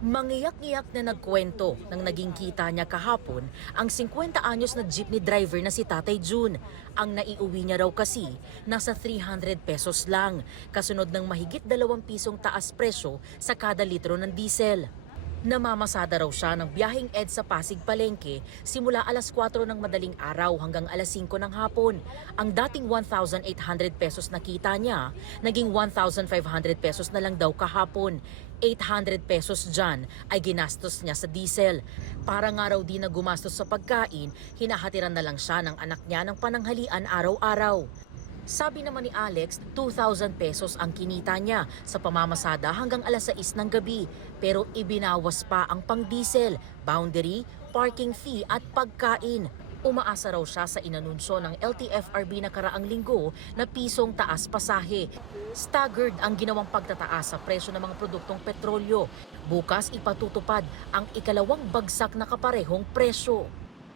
Mangiyak-ngiyak na nagkwento ng naging kita niya kahapon ang 50 anyos na jeepney driver na si Tatay June. Ang naiuwi niya raw kasi nasa 300 pesos lang, kasunod ng mahigit 2 pisong taas presyo sa kada litro ng diesel. Namamasada raw siya ng biyaheng EDSA Pasig Palengke simula alas 4 ng madaling araw hanggang alas 5 ng hapon. Ang dating 1,800 pesos na kita niya, naging 1,500 pesos na lang daw kahapon. 800 pesos dyan ay ginastos niya sa diesel. Para nga raw di na gumastos sa pagkain, hinahatiran na lang siya ng anak niya ng pananghalian araw-araw. Sabi naman ni Alex, 2,000 pesos ang kinita niya sa pamamasada hanggang alas 6 ng gabi. Pero ibinawas pa ang pang-diesel, boundary, parking fee at pagkain. Umaasa raw siya sa inanunsyo ng LTFRB na karaang linggo na pisong taas pasahe. Staggered ang ginawang pagtataas sa presyo ng mga produktong petrolyo. Bukas ipatutupad ang ikalawang bagsak na kaparehong presyo.